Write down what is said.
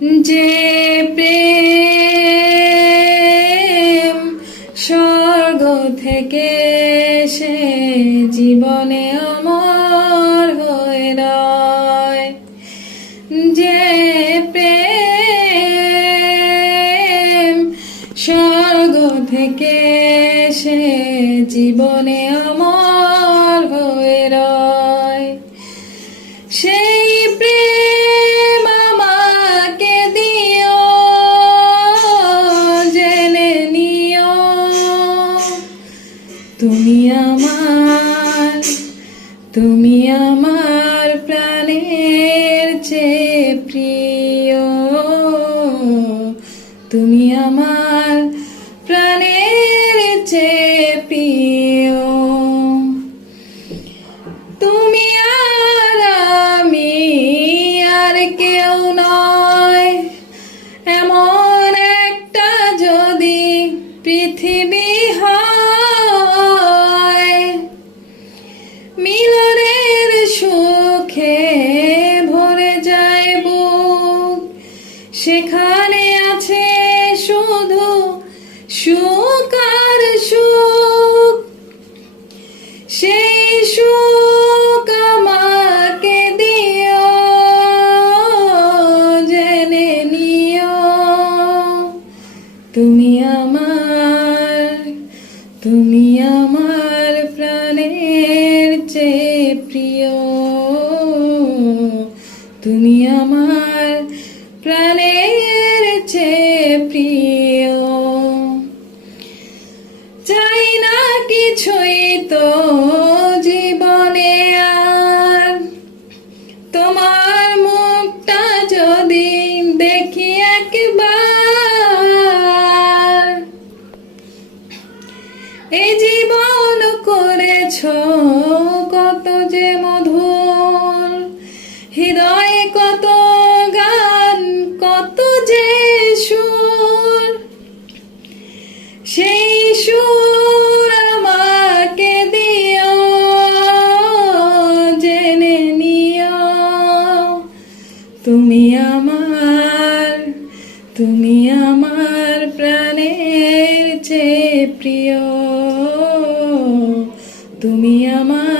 যে প্রেম স্বর্গ থেকে সে জীবনে অমর হয়ে রয়, যে প্রেম স্বর্গ থেকে সে জীবনে অমর হয়ে রয়, সেই প্রেম আমাকে দিও, জেনে নিও তুমি আমার প্রাণের চেয়ে প্রিয়, তুমি আমার প্রাণের চেয়ে প্রিয়। তুমি আর আমি আর কেউ নয়, এমন একটা যদি পৃথিবী হয়, মিলনের সুখে ভরে যায় বুক, সেখানে আছে শুধু সুখ আর সুখ, সেই সুখ আমাকে দিও, জেনে নিও তুমি আমার প্রাণের চেয়ে প্রিয়, তুমি আমার প্রাণের চেয়ে প্রিয়। চাই না কিছুই তো জীবনে আর, তোমার মুখটা যদি দেখি একবার, এই জীবন করেছো কত যে মধুর, হৃদয়ে কত গান কত যে সুর, সেই সুর আমাকে দিও, জেনে নিও তুমি আমার প্রাণের চেয়ে প্রিয়, তুমি আমার